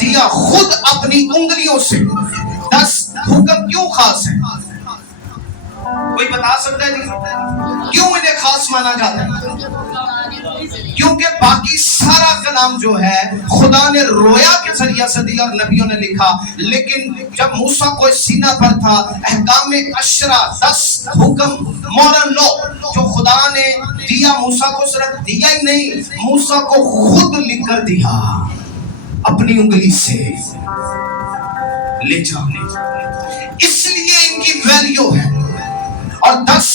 دیا خود اپنی انگلیوں سے. 10 حکم کیوں خاص ہیں؟ کوئی بتا سکتا ہے جی کیوں انہیں خاص مانا جاتا ہے؟ کیونکہ باقی سارا کلام جو ہے خدا نے رویا کے ذریعہ سے دیا اور نبیوں نے لکھا، لیکن جب موسیٰ کو سینہ پر تھا احکام 10 حکم مورل لو جو خدا نے دیا، موسیٰ کو صرف دیا ہی نہیں، موسیٰ کو خود لکھ کر دیا اپنی انگلی سے لے جانے. اس لیے ان کی ویلیو ہے. اور 10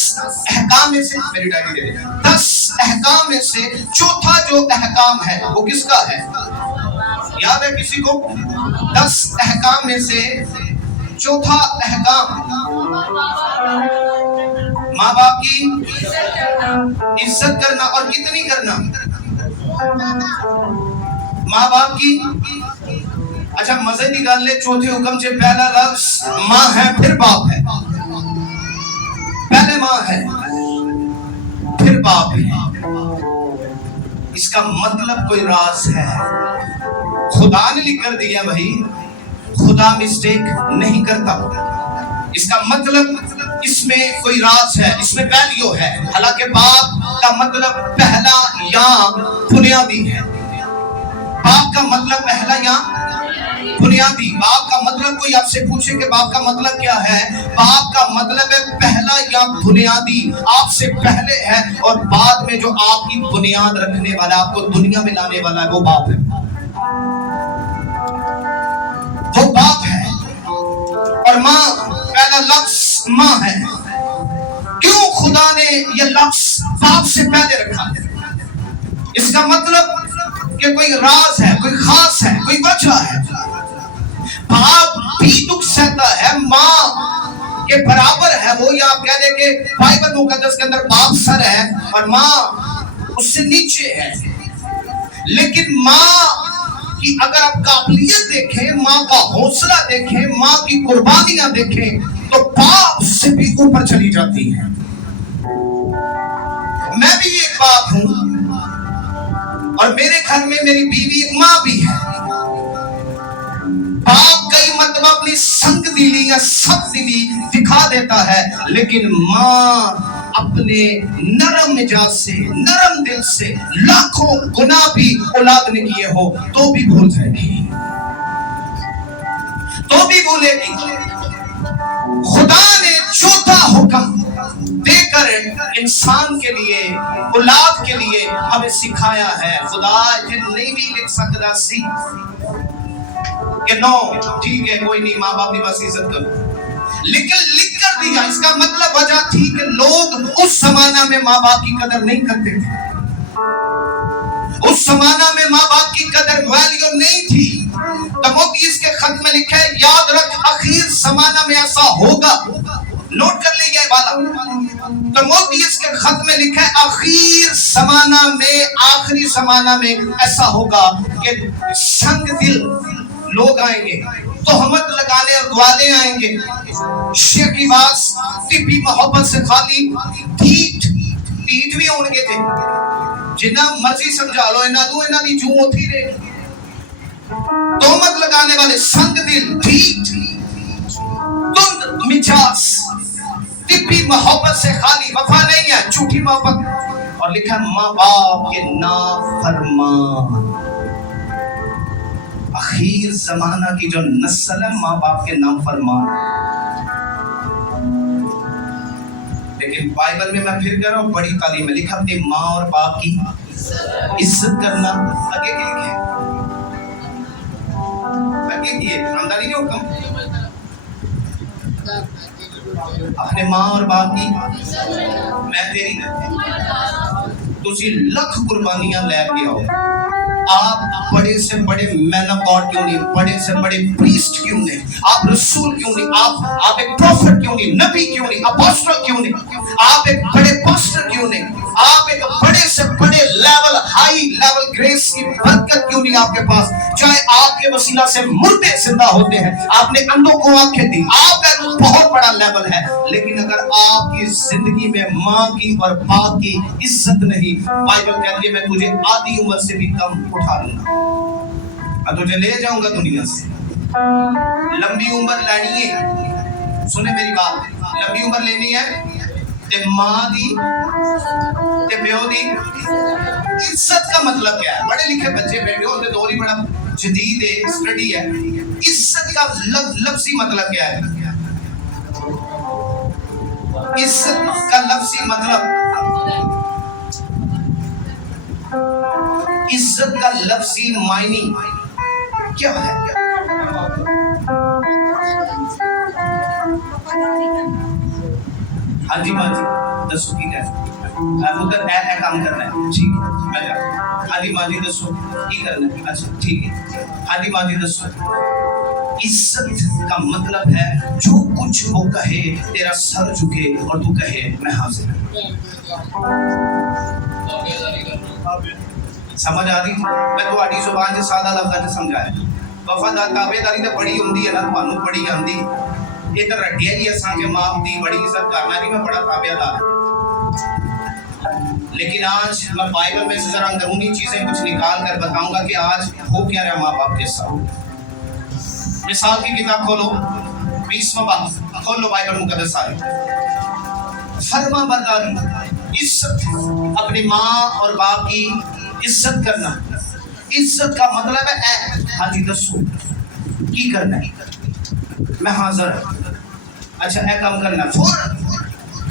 احکام میں سے میری ڈائری دے 10 احکام میں سے چوتھا جو احکام ہے وہ کس کا ہے؟ یاد ہے کسی کو؟ 10 احکام میں سے چوتھا احکام ماں باپ کی عزت کرنا. اور کتنی کرنا؟ ماں باپ کی. اچھا مزے نکال لے، چوتھے حکم سے پہلا لفظ ماں ہے پھر باپ ہے. پہلے ماں ہے پھر باپ ہے. اس کا مطلب کوئی راز ہے؟ خدا نے لکھ کر دیا بھائی، خدا مسٹیک نہیں کرتا. اس کا مطلب اس میں کوئی راز ہے، اس میں ویلیو ہے. حالانکہ باپ کا مطلب پہلا یا بنیادی ہے. باپ کا مطلب پہلا یا بنیادی. باپ کا مطلب کوئی آپ سے پوچھے کہ باپ کا مطلب کیا ہے؟ باپ کا مطلب ہے پہلا یا بنیادی، آپ سے پہلے ہے اور بعد میں جو آپ کی بنیاد رکھنے والا، آپ کو دنیا میں لانے والا ہے، وہ باپ ہے. وہ باپ ہے. اور ماں، پہلا لفظ ماں ہے. کیوں خدا نے یہ لفظ باپ سے پہلے رکھا؟ اس کا مطلب کہ کوئی راز ہے، کوئی خاص ہے، کوئی وجہ ہے. باپ بھی دکھ سہتا ہے، ماں کے برابر ہے وہ. یا آپ کہہ دیں کہ بائبل مقدس کے اندر باپ سر ہے اور ماں اس سے نیچے ہے. لیکن ماں کی اگر آپ قابلیت دیکھیں، ماں کا حوصلہ دیکھیں، ماں کی قربانیاں دیکھیں تو باپ سے بھی اوپر چلی جاتی ہے. میں بھی ایک باپ ہوں اور میرے گھر میں میری بیوی ایک ماں بھی ہے. باپ کئی مرتبہ اپنی سنگ دلی یا سخت دلی دکھا دیتا ہے، لیکن ماں اپنے نرم مزاج سے، نرم دل سے لاکھوں گناہ بھی اولاد نے کیے ہو تو بھی بھول جائے گی، تو بھی بھولے گی. خدا نے چوتھا حکم دے کر انسان کے لیے، اولاد کے لیے ہمیں سکھایا ہے. خدا نہیں بھی لکھ سکتا سی کہ نو ٹھیک ہے کوئی نہیں، ماں باپ کی بس عزت کرو، لیکن لکھ کر دیا. اس کا مطلب وجہ تھی کہ لوگ اس زمانہ میں ماں باپ کی قدر نہیں کرتے تھے. اس زمانہ میں ماں باپ کی قدر ویلیو نہیں تھی. تموتھیوس کے خط میں لکھا ہے، یاد رکھ آخر زمانہ میں ایسا ہوگا. نوٹ کر لیجئے والا، تموتھیوس کے خط میں لکھا ہے آخر زمانہ میں، آخری زمانہ میں ایسا ہوگا کہ سنگ دل لوگ آئیں گے، تہمت لگانے والے آئیں گے، شکی باز، طبی محبت سے خالی، ڈھیٹ بھی ہونگے تھے. جنہ مرضی سمجھا لو، انہاں دی جو ہوتی رہے. تہمت لگانے والے، سنگ دل، ڈھیٹ، تند مزاج، طبی محبت سے خالی، وفا نہیں ہے، جھوٹی محبت. اور لکھا ماں باپ کے نافرمان. اخیر زمانہ کی جو نسل ہے ماں باپ کے نافرمان. لیکن بائبل میں پھر کہہ رہا ہوں، بڑی تعلیم میں لکھا اپنی ماں اور باپ کی عزت کرنا. آگے کی لکھے، آگے کی ہے خاندانی کے حکم. اپنے ماں اور باپ کی، میں تیری تسی لکھ قربانیاں لے کے آؤ. آپ بڑے سے بڑے مین آف گاڈ کیوں نہیں، بڑے سے بڑے پریسٹ کیوں نہیں، آپ رسول کیوں نہیں، آپ ایک پروفٹ کیوں نہیں، نبی کیوں نہیں، اپوسٹل کیوں نہیں، آپ ایک بڑے پاسٹر کیوں نہیں، آپ ایک بڑے سے بڑے لیول، ہائی لیول گریس کی برکت کیوں نہیں آپ کے پاس. چاہے آپ کے وسیلہ سے مردے زندہ ہوتے ہیں، آپ نے اندھوں کو آنکھیں دی، آپ کا بہت بڑا لیول ہے. لیکن اگر آپ کی زندگی میں ماں کی اور باپ کی عزت نہیں، بائبل کہتی ہے میں تجھے آدھی عمر سے بھی کم اٹھا لوں گا. मैं तुझे ले जाऊंगा दुनिया से, लंबी उम्र लेनी है, सुने मेरी बात, लंबी उम्र लेनी है ते मां दी ते प्यो दी इज्जत का मतलब क्या है? पढ़े लिखे बच्चे बैठे हो, दौर ही बड़ा जदीद है, स्टडी है। इज्जत का लफ्जी मतलब क्या है? इज्जत का लफ्जी मतलब, इज्जत का लफ्जी मायने क्या है? हाँ जी माँ जी दसो की कहना है, काम करना है, ठीक है। हाँ जी माँ जी दसो की करना है, अच्छा ठीक है। हाँ जी माँ जी दसो। इज्जत का मतलब है जो कुछ वो कहे तेरा सर झुके और तू कहे मैं हाजिर हूं। समझ आ रही? मैं तुम्हारी जुबान से सादा लफ्ज़ से समझाया। वफादार ताबेदारी तो बड़ी होंगी है ना, ਤੁਹਾਨੂੰ बड़ी आंदी ये तो रटिया जी असा के माँ दी बड़ी इज्जत करना नहीं, मैं बड़ा ताबेदार। लेकिन आज मैं बाइबल में से जरा अंदरूनी चीजें कुछ निकाल कर बताऊंगा कि आज हो क्या रहा माँ बाप के साथ। मिसाल की किताब खोलो, 20वां बाब खोलो बाइबल मुकद्दस सारे। फर्मा बरदारी, इज्जत, अपनी माँ और बाप की इज्जत करना। इज्जत का मतलब है हाँ जी दसो की करना है, मैं हाजिर। अच्छा ए काम करना फौरन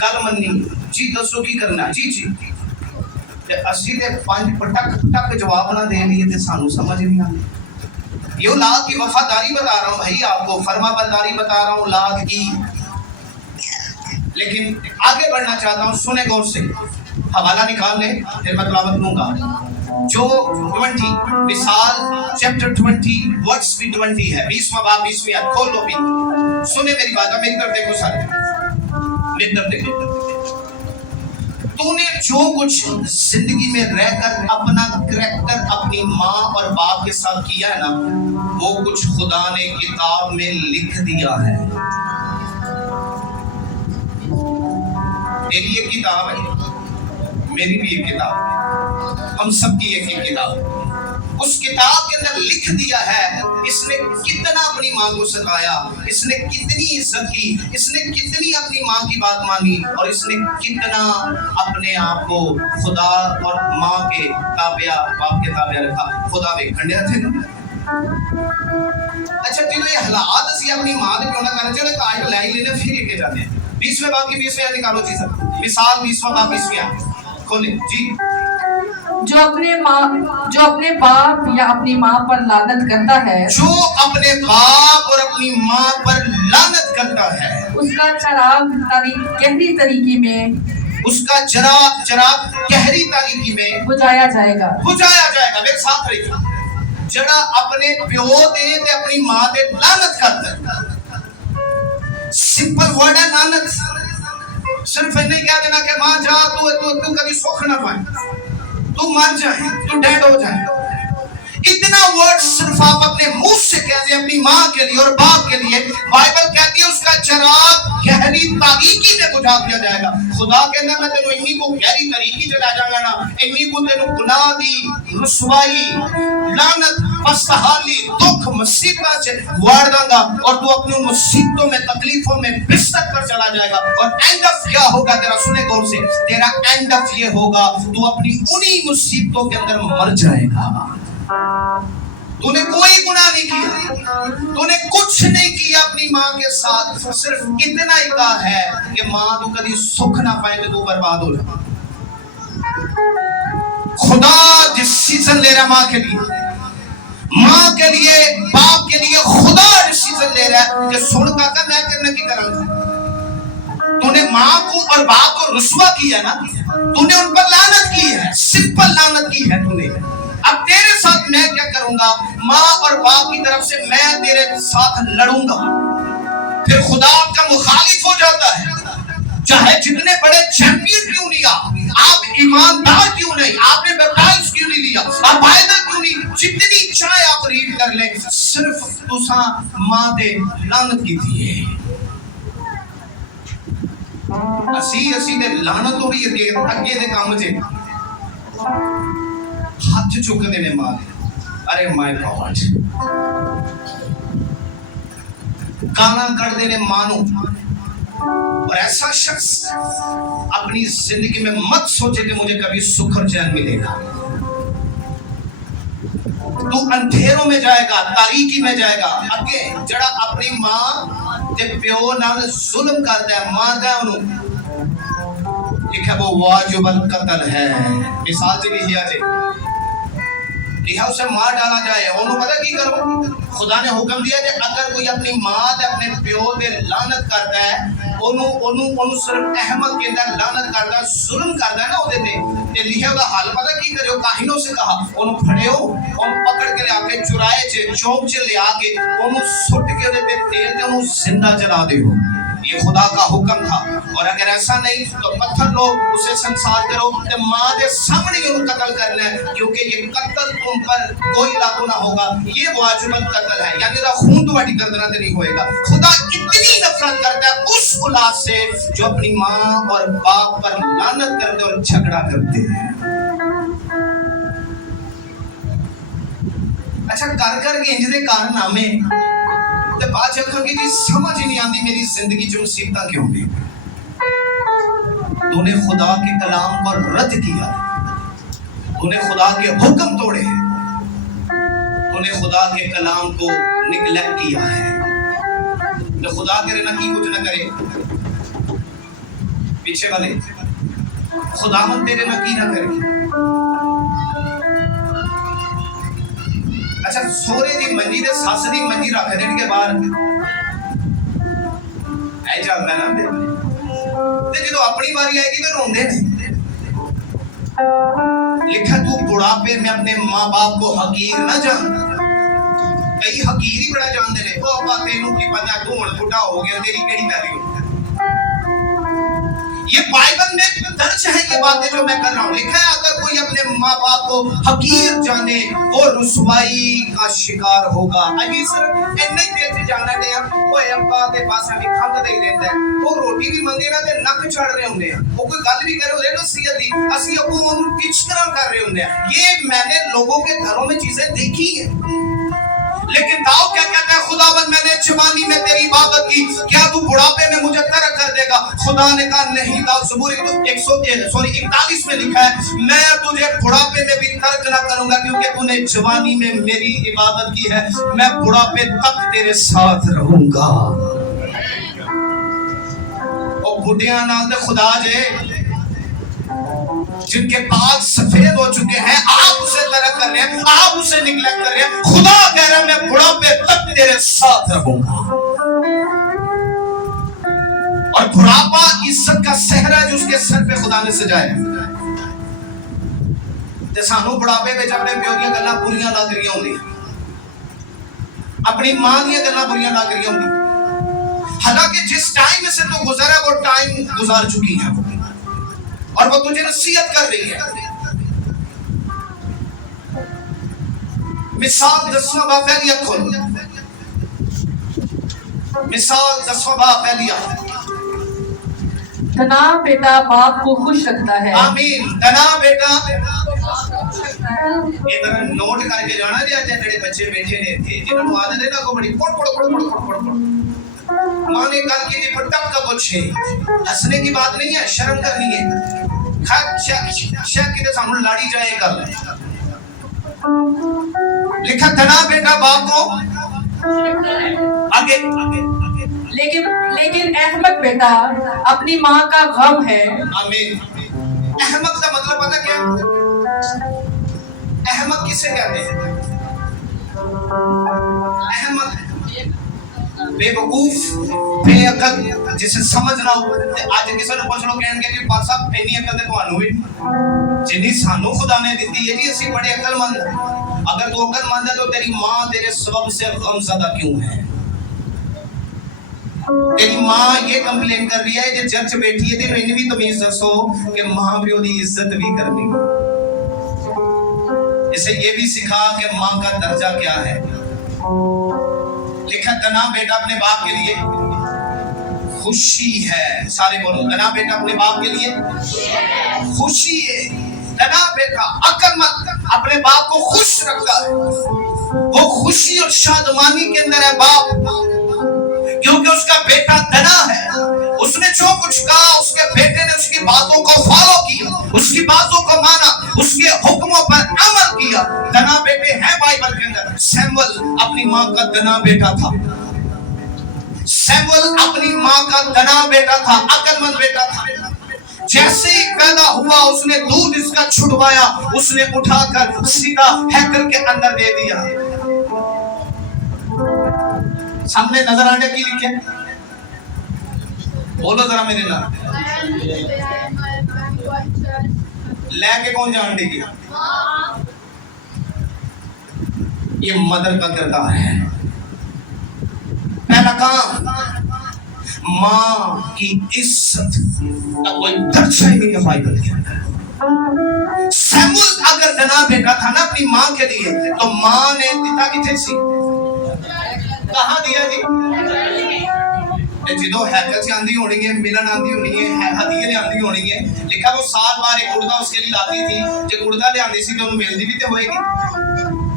गल मननी जी दसो की करना जी जी। ते असी ते पांच पटक टक जवाब ना दे लिए ते सानू समझ नहीं आती। ये औलाद की वफादारी बता रहा हूँ भाई आपको, फर्मा बरदारी बता रहा हूँ औलाद की। लेकिन आगे बढ़ना चाहता हूँ, सुने गौर से, हवाला निकाल ले फिर मैं तिलावत लूंगा। जो 20 मिसाल चैप्टर 20 वर्ड्स भी 20 है, 20वां बाब 20वीं आयत खोल लो भी। सुने मेरी बात, मेरी तरफ देखो सारे, मेरी तरफ देखो। तूने जो कुछ जिंदगी में रहकर अपना करैक्टर अपनी माँ और बाप के साथ किया है ना, वो कुछ खुदा ने किताब में लिख दिया है। तेरी एक किताब है, मेरी भी एक किताब है, हम सबकी एक ही किताब। उस किताब के अंदर लिख दिया है इसने कितना अपनी माँ को सताया, इसने कितनी इज्जत की, इसने कितनी अपनी माँ की बात मानी, और इसने कितना अपने आप को खुदा और माँ के ताबिया, बाप के ताबिया रखा। खुदा वे खंडिया थे ना। अच्छा चलो ये हालात असी अपनी माँ के क्यों ना करना, चलो कायद लाई लेने फिर लेके जाते हैं। 20वें बाब की 20वीं आयत निकालो जी सर, मिसाल 20वां बाब 20वीं आयत खोले जी। जो अपने बाप या अपनी माँ पर लानत करता है, जो अपने बाप और अपनी माँ पर लानत करता है, उसका चिराग गहरी तरीके में, उसका चिराग गहरी तारीकी में बुझाया जाएगा। बुझाया जाएगा। मेरे साथ रहिए। जड़ा अपने प्यो दे ते अपनी माँ दे लानत करता है, सिंपल वर्ड है लानत। सिर्फ नहीं कह देना कि माँ जा तू कभी सुख ना पाए, तू मर जाए, तू डेड हो जाए। इतना वर्ड सिर्फ आप अपने मुंह से कह दे अपनी माँ के लिए और बाप के लिए, बाइबल कहती है उसका चिराग गहरी तारीकी में बुझा दिया जाएगा। खुदा कहना मैं तेनों इन्हीं को गहरी तारीकी से ला जाऊंगा ना, इन्हीं को तेनों गुनाह दी, रुसवाई, लानत, पस्तहाली, दुख, मुसीबत से वार दूंगा, और तू अपनी उन मुसीबतों में, तकलीफों में बिस्तर पर चला जाएगा। और एंड ऑफ क्या होगा तेरा, सुने गौर से, तेरा एंड ऑफ ये होगा तू अपनी उन्हीं मुसीबतों के अंदर मर जाएगा। तूने कोई गुनाह नहीं किया, तूने कुछ नहीं किया अपनी माँ के साथ, सिर्फ इतना ही कहा है कि माँ तू कभी सुख ना पाएंगे, तू बर्बाद हो जाए। खुदा डिसीजन ले रहा माँ के लिए, माँ के लिए, बाप के लिए खुदा डिसीजन ले रहा है कि सुन काका मैं करने की करूंगा। तूने माँ को और बाप को रुसवा किया ना, तूने उन पर लानत की है, सिंपल लानत की है तूने। अब तेरे साथ मैं क्या करूंगा, माँ और बाप की तरफ से मैं तेरे साथ लड़ूंगा। फिर खुदा आपका मुखालिफ हो जाता है, चाहे जितने बड़े चैंपियन क्यों नहीं, आप ईमानदार क्यों नहीं, आपने बैप्टाइज क्यों नहीं लिया, आप बाइबल क्यों नहीं, जितनी चाहे आप रीड कर ले, सिर्फ तुसा माँ दे लानत की थी। असी दे लानत हो भी अगे दे काम च हाथ चुकते ने मां अरे माय गॉड, गाना कर देने मानो। और ऐसा शख्स अपनी जिंदगी में मत सोचे कि मुझे कभी सुख और चैन मिलेगा। तू अंधेरों में जाएगा, तारीकी में जाएगा। अगे जड़ा अपनी मां ते प्यो नाल जुल्म करदा है, मारदा है उन्होंने, लिखा वो वाजिबल कत्ल है। मिसाल जी लिखिया जी, लिखा उसे मार डाला जाए। उन्होंने पता की करो, खुदा ने हुक्म दिया कि अगर कोई अपनी मां ते अपने प्यो ते लानत करता है, ओनू सिर्फ अहमद के अंदर लानत करता है, जुल्म करता है ना ओदे ते लिखा ओदा हाल पता की करियो। काहिनों से कहा ओनू फड़ियो, ओनू पकड़ के लाके चुराए च चौक च ले आके ओनू सुट के ओदे ते तेल ते ओनू जिंदा जला दियो। ये खुदा का हुक्म था। और अगर ऐसा नहीं तो पत्थर लो, उसे संसार करो, तो मां के सामने उन्हें कत्ल करना है, क्योंकि ये कत्ल तुम पर कोई लागू ना होगा। ये वाजिबल कत्ल है, यानी रा खून तुम्हारी गर्दन पे नहीं होएगा। खुदा इतनी नफरत करता है उस औलाद से जो अपनी मां और बाप पर लानत करते और झगड़ा करते हैं। अच्छा कर के इंज दे कारनामे ते बाद आखोगे जी समझ ही नहीं आती मेरी जिंदगी च मुसीबत क्यों नहीं। तूने खुदा के कलाम को रद्द किया, तूने खुदा के हुक्म तोड़े, तूने खुदा के कलाम को निगलेक्ट किया है। तो खुदा तेरे ना की कुछ ना करे, पीछे वाले खुदावन तेरे ना की ना करे। अच्छा सोरे दी मंजी ते सस दी मंजी रख देने के बाद ऐ चलदा ना ते जो अपनी बारी आएगी तो रोंदे ने। लिखा तू बुढ़ापे में अपने माँ बाप को हकीर ना जान। कई हकीर ही बड़ा जानते ने, ओ अब्बा तेनू की पता, तू हुण बुढ़ा हो गया, तेरी केड़ी वैल्यू। ये बाइबल में दर्ज है ये बातें जो मैं कर रहा हूँ। लिखा है अगर कोई अपने माँ बाप को हकीर जाने वो रुसवाई का शिकार होगा। अभी सिर्फ इन्ने देर से जानना नहीं है वो अब्बा दे पास हमें खंग दे देता है, वो रोटी भी मंगे ना ते नक चढ़ रहे होंगे हैं, वो कोई गल भी करे होंगे नसीहत दी असली अब्बू उन्हें किस तरह कर रहे होंगे हैं। ये मैंने लोगों के घरों में चीजें देखी हैं। लेकिन दाऊद क्या कहता है, खुदावन मैंने जवानी में तेरी इबादत की, क्या तू बुढ़ापे में मुझे तर्क कर देगा? खुदा ने कहा नहीं। दाऊद ज़बूर 41 में लिखा है मैं तुझे बुढ़ापे में भी तर्क ना करूंगा, क्योंकि तूने जवानी में मेरी इबादत की है, मैं बुढ़ापे तक तेरे साथ रहूंगा। और बुढ़िया नाल ते खुदा जे जिनके बाल सफेद हो चुके हैं, आप उसे तरक कर रहे हैं, आप उसे निगलेक्ट कर रहे हैं। खुदा कह रहा है मैं बुढ़ापे तक तेरे साथ रहूंगा। और बुढ़ापा इज्जत का सहरा जो उसके सर पे खुदा ने सजाया। ते सानू बुढ़ापे में अपने प्यो दी गल्लां बुरियां लग रही होंदी, अपनी मां दी गल्लां बुरियां लग रही होंदी, हालांकि जिस टाइम से तू गुजरा वो टाइम गुजार चुकी है और वो तुझे नसीहत कर रही है। मिसाल 10वां बाब पहली खोल, मिसाल 10वां बाब पहली। तना बेटा बाप को खुश रखता है। आमीन। तना बेटा इधर नोट करके जाना जी। आज जेड़े बच्चे बैठे ने थे जिन्होंने आदत है ना को बड़ी पड़ पड़ पड़ पड़ पड़ पड़ मां ने कल की थी पटक का कुछ है, हंसने की बात नहीं है, शर्म करनी है। कि सामने लड़ी जाएगा। लिखा तना बेटा बाप को आगे लेकिन अहमद बेटा अपनी माँ का गम है। आमीन। अहमद का मतलब पता क्या? अहमद किसे कहते हैं? अहमद बेवकूफ, बेअकल, जिसे समझ ना हो। आज किसी ने पूछ लो कहेंगे कि पास साहब इतनी अकल ते ਤੁਹਾਨੂੰ हुई जिन्नी सानू खुदा ने दी है जी, ਅਸੀਂ बड़े अकलमंद। अगर तू अकलमंद है तो तेरी मां तेरे सबब से गमज़दा क्यों है? तेरी मां ये कंप्लेन कर रही है कि चर्च बैठी है तेरे इन भी तमीज दसो कि मां प्यो दी इज्जत भी करनी। इसे ये भी सिखा कि मां का दर्जा क्या है। लिखा तना बेटा अपने बाप के लिए खुशी है। सारे बोलो तना बेटा अपने बाप के लिए खुशी है। तना बेटा अपने बाप को खुश रखता है, वो खुशी और शादमानी के अंदर है बाप, क्योंकि उसका बेटा धना है। उसने जो कुछ कहा उसके बेटे ने उसकी बातों को फॉलो किया, उसकी बातों को माना, उसके हुक्मों पर अमल किया। धना बेटे हैं बाइबल के अंदर। सैमुअल अपनी माँ का धना बेटा था, सैमुअल अपनी माँ का धना बेटा था, अक्लमंद बेटा था। जैसे ही पैदा हुआ उसने दूध इसका छुड़वाया, उसने उठाकर सीधा हैकल के अंदर दे दिया। सामने नजर आने की लिखे, बोलो जरा मेरे नाम लेके कौन जान देगी? ये मदर का किरदार है। पहला काम, माँ की इज्जत का कोई दर्जा ही नहीं है बाइबल के अंदर। सैमुअल अगर धना बेटा था ना अपनी माँ के लिए, तो माँ ने पिता किथे सी कहाँ दिया जी? जो हैकल से आंधी होनी है, मिलन आंधी होनी है, हदीये ले आंधी होनी है। लिखा वो साल बार एक गुड़दा उसके लिए लाती थी, जो गुड़दा ले आंधी सी तो उन्हें मिलती भी तो होएगी।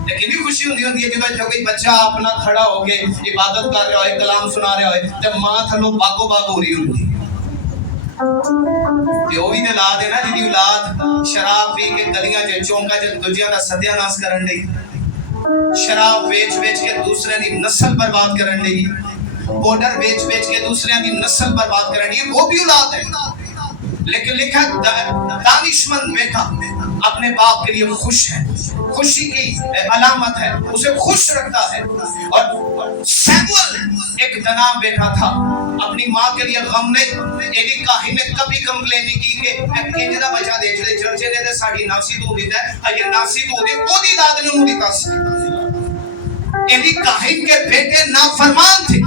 लेकिन भी खुशी होती है जब कोई बच्चा अपना खड़ा हो के इबादत कर रहा है, कलाम सुना रहा है, जब माँ थलो बागो बाग हो रही होती है। जो भी ते ला देना जिहदी औलाद शराब पी के गलियां च चौंका च दूजियां दा सत्यानाश करन लगी, शराब बेच बेच के दूसरे दी नस्ल बर्बाद करन लगी, पाउडर बेच बेच के दूसरे दी नस्ल बर्बाद करन लगी, वो भी औलाद है। लेकिन लिखा दानिशमंद बेटा अपने बाप के लिए खुश है, खुशी की अलामत है, उसे खुश रखता है। और सैमुअल एक धना बेटा था, अपनी माँ के लिए गम नहीं। एली काहिन ने कभी कंप्लेन नहीं की कि इंज दा बच्चा देख ले चर्चे ने ते साडी नासी तू दिता है, अजे नासी तू दे ओदी दाद ने नु दिता सी। एली काहिन के बेटे नाफरमान थे,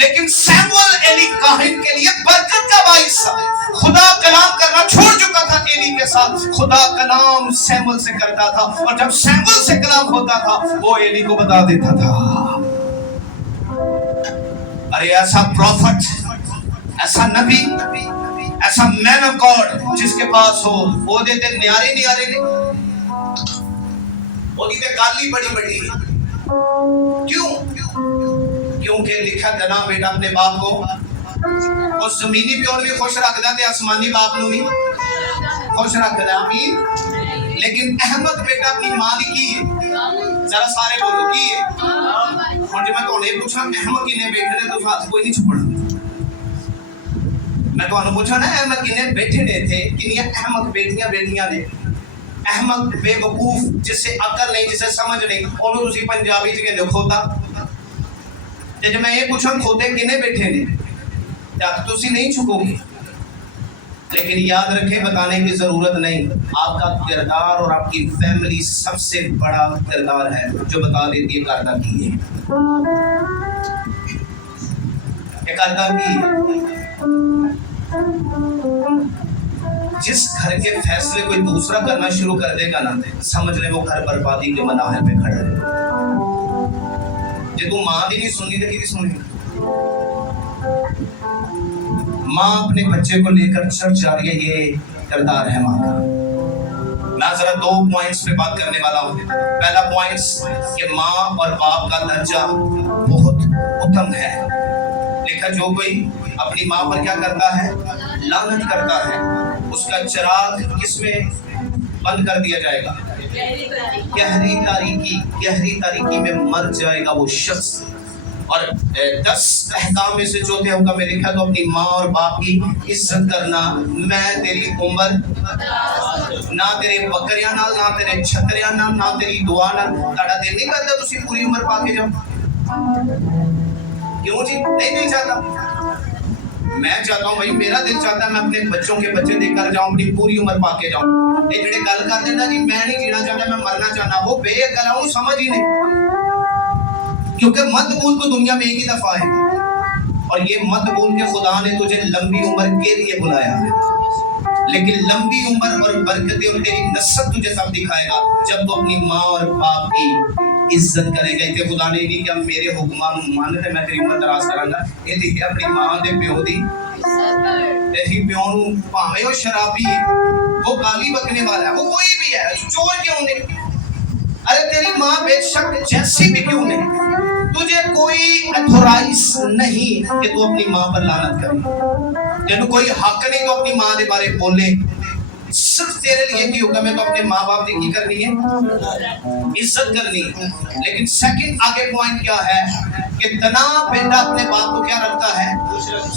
लेकिन सैमुअल एली काहिन के लिए बरकत का बाइस था। खुदा कलाम करना छोड़ चुका था एली के साथ, खुदा कलाम सैमुअल से करता था, और जब सैमुअल से कलाम होता था वो एली को बता देता था। अरे ऐसा प्रॉफिट, ऐसा नबी, ऐसा मैन ऑफ गॉड जिसके पास हो, वो देते न्यारे न्यारे ने, वो देते गाली बड़ी बड़ी। क्यों? क्योंकि लिखा धना बेटा अपने बाप को उस जमीनी प्यो भी खुश रखदा ते आसमानी बाप नु भी खुश रखदा। आमीन। लेकिन अहमद बेटा अपनी मां दी की है? जरा सारे बोलो की है? हुण जे मैं तुहानू ये पूछां अहमद किने बैठे ने, तो हाथ कोई नहीं छुपना। मैं तुहानू पूछां ना अहमद किने बैठे ने थे, किनियां अहमद बेटियां ने। अहमद बेवकूफ, जिससे अकल नहीं, जिसे समझ नहीं, ओनू तुसी पंजाबी च कहंदे खोता। ते जे मैं ये पूछां खोते किने बैठे ने, तुसी नहीं छुपोगे। लेकिन याद रखें, बताने की जरूरत नहीं, आपका किरदार और आपकी फैमिली सबसे बड़ा किरदार है जो बता देती है करदा की है। करदा की जिस घर के फैसले कोई दूसरा करना शुरू कर देगा ना, समझ ले वो घर बर्बादी के मनाहर पे खड़ा है। जे तू मां दी नहीं सुनी तो किसी सुनी? माँ अपने बच्चे को लेकर चर्च जा रही है, ये किरदार है माँ का। मैं जरा 2 पॉइंट्स पे बात करने वाला हूँ। पहला पॉइंट कि माँ और बाप का दर्जा बहुत उत्तम है। लिखा जो कोई अपनी माँ पर क्या करता है, लानत करता है, उसका चिराग किसमें बंद कर दिया जाएगा? गहरी तारीकी में मर जाएगा वो शख्स। और 10 अहकाम में से चौथे हुक्म में लिखा तो अपनी माँ और बाप की इज्जत करना। मैं तेरी उम्र ना तेरे बकरियां नाल, ना तेरे छतरियां नाल, ना तेरी दुआ नाल, ताड़ा दिल नहीं करता तुसी पूरी उम्र पाके जाओ? क्यों जी? नहीं दिल चाहता? मैं चाहता हूँ भाई, मेरा दिल चाहता है मैं अपने बच्चों के बच्चे देकर जाऊँ, अपनी पूरी उम्र पाके जाऊँ। ये जेड़े गल करते ना जी मैं नहीं जीना चाहता, मैं मरना चाहना, वो बेअकल हूँ, समझ ही नहीं। क्योंकि मत बोल तो दुनिया में एक ही दफा है, और ये मत बोल के खुदा ने तुझे लंबी उम्र के लिए बुलाया है। लेकिन लंबी उम्र और बरकतें और तेरी नस्ल तुझे तब दिखाएगा जब तू अपनी माँ और बाप की इज्जत करेगा। इतने खुदा ने नहीं कि मेरे हुक्म मान ते मैं तेरी उम्र दराज करांगा। ये देखिए अपनी माँ दे प्यो दी तेरी प्यो नूं भावें वो शराबी है, वो गाली बकने वाला है, वो कोई भी है, चोर क्यों नहीं, अरे तेरी माँ बेशक जैसी भी क्यों नहीं, तुझे कोई अथोराइज नहीं कि तू अपनी माँ पर लानत करे। तेनू कोई हक नहीं तो अपनी माँ के बारे बोले। सिर्फ तेरे लिए की हुक्म है तो अपने माँ बाप की करनी है, इज्जत करनी है। लेकिन सेकंड आगे पॉइंट क्या है कि तना बेटा अपने बाप को क्या रखता है,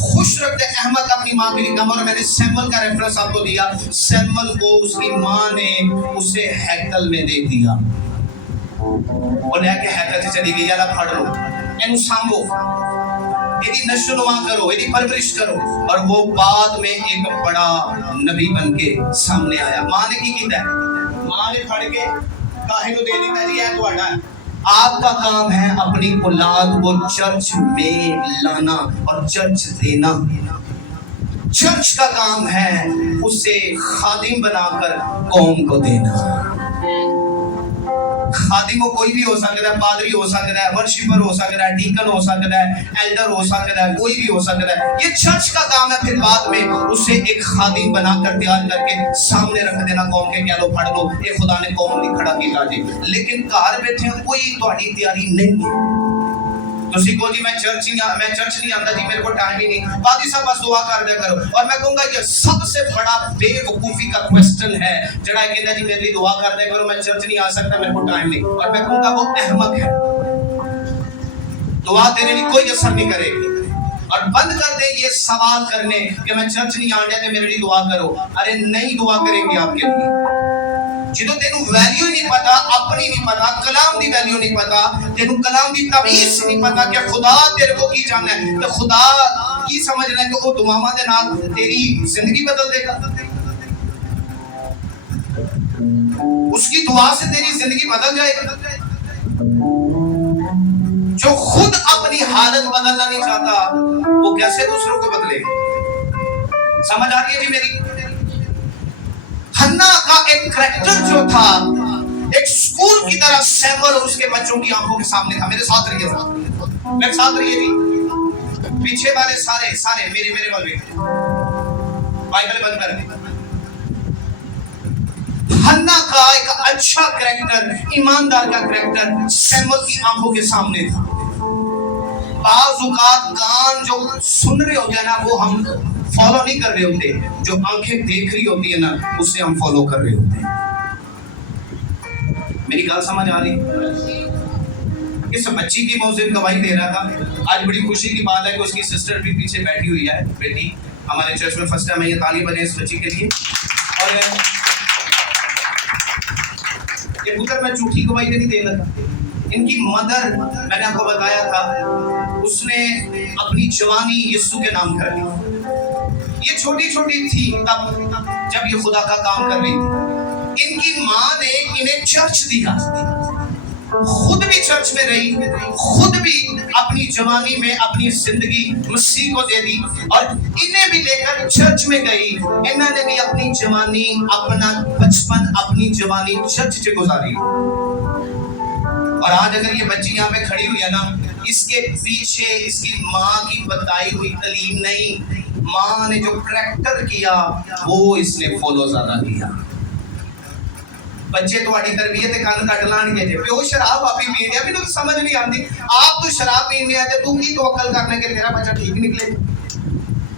खुश रखते। अहमद अपनी माँ के लिए कम, और मैंने सैमुअल का रेफरेंस आपको दिया। सैमुअल को उसकी माँ ने उसे हैकल में दे दिया, और लेके हैकल से चली गई, यार फड़ लो एनू सांभो, यदि नशोनुमा करो, यदि परवरिश करो। और वो बाद में एक बड़ा नबी बन के सामने आया। माँ ने की कीता है, माँ ने फड़ के काहे नू दे दिता जी, है तुम्हारा। आपका काम है अपनी औलाद को चर्च में लाना और चर्च देना। चर्च का काम है उसे खादिम बनाकर कौम को देना। खादिम को कोई भी हो सकता है, पादरी हो सकता है, वर्शिपर हो सकता है, डीकन हो सकता है, एल्डर हो सकता है, कोई भी हो सकता है। ये चर्च का काम है। फिर बाद में उसे एक खादिम बनाकर तैयार करके सामने रख देना कौम के, कह लो फड़ लो, ये खुदा ने कौम नहीं खड़ा किया जी। लेकिन घर बैठे कोई तुम्हारी तैयारी नहीं है। तुसी को जी मैं चर्च नहीं आंदा जी, मेरे को टाइम ही नहीं। बाकी सब बस दुआ कर दिया करो। और मैं कहूंगा ये सबसे बड़ा बेवकूफी का क्वेश्चन है, जड़ा कहता जी मेरे लिए दुआ कर दिया करो, मैं चर्च नहीं आ सकता, मेरे को टाइम नहीं। और मैं कहूंगा वो अहमक है। दुआ तेरे लिए कोई असर नहीं करेगी। और बंद कर दे ये सवाल करने कि मैं चर्च नहीं आने तो मेरे लिए दुआ करो। अरे नहीं दुआ करेंगे आपके लिए। जिदों तेनू वैल्यू नहीं पता, अपनी नहीं पता, कलाम दी वैल्यू नहीं पता, तेनू कलाम दी तमीज नहीं पता कि खुदा तेरे को की जानना है, तो खुदा की समझना है कि वो दुआवां दे नाल तेरी जिंदगी बदल देगा। उसकी दुआ से तेरी जिंदगी बदल जाएगी। जो खुद अपनी हालत बदलना नहीं चाहता वो कैसे दूसरों को बदलेगा? समझ आ रही है जी मेरी? हन्ना का एक करैक्टर जो था, एक स्कूल की तरह सैमुअल और उसके बच्चों की आंखों के सामने था। मेरे साथ रहिए, मेरे साथ रहिए जी। पीछे वाले सारे मेरे बल में बाइबल बंद कर दी। हन्ना का एक अच्छा करैक्टर, ईमानदार का करैक्टर सैमुअल की आंखों के सामने था। बाज़ औक़ात कान जो सुन रहे होते हैं ना, वो हम फॉलो नहीं कर रहे होते, जो आंखें देख रही होती है ना, उससे हम फॉलो कर रहे होते हैं। मेरी बात समझ आ रही? इस बच्ची की मैं उस दिन गवाही दे रहा था। आज बड़ी खुशी की बात है कि उसकी सिस्टर भी पीछे बैठी हुई है, बेटी हमारे चर्च में फर्स्ट टाइम है। ये ताली बजे इस बच्ची के लिए। और ये पुत्र मैं झूठी गवाही नहीं दे लगा। इनकी मदर, मैंने आपको बताया था, उसने अपनी जवानी यीशु के नाम कर दी। ये छोटी थी तब जब ये खुदा का काम कर रही थी। इनकी माँ ने इन्हें चर्च दिया, खुद भी चर्च में रही, खुद भी अपनी जवानी में अपनी जिंदगी मसीह को दे दी और इन्हें भी लेकर चर्च में गई। इन्होंने भी अपनी जवानी, अपना बचपन, अपनी जवानी चर्च से गुजारी। और आज अगर ये बच्ची यहाँ पे खड़ी हुई है ना, इसके पीछे इसकी माँ की बताई हुई तालीम नहीं, माँ ने जो करैक्टर किया वो इसने फॉलो ज्यादा किया। बच्चे तुम्हारी तरबियत कान कट लाणगे जे प्यो शराब आपी पीने अभी तो समझ नहीं आती। आप तो शराब पीने आते, तू की तो अकल करने के तेरा बच्चा ठीक निकले।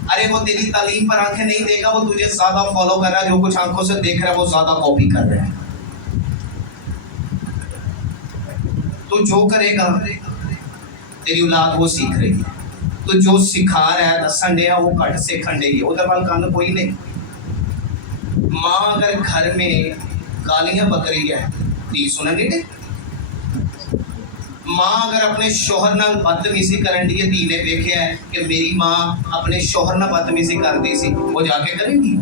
अरे वो तेरी तालीम पर आंखें नहीं देगा, वो तुझे ज्यादा फॉलो कर रहा है। जो कुछ आंखों से देख रहा है वो ज्यादा कॉपी कर रहा है। तो जो करेगा तेरी औलाद वो सीख रही है। तो जो सिखा रहा है दसन डे वो घट सीखन डे, उधर वाल कान कोई नहीं। माँ अगर घर में गालियां बक रही है धी सुनेंगे थे। माँ अगर अपने शोहर नाल बदतमीजी करन दी है, धी ने देखा है कि मेरी माँ अपने शोहर नाल बदतमीजी करती सी, वो जाके करेंगी।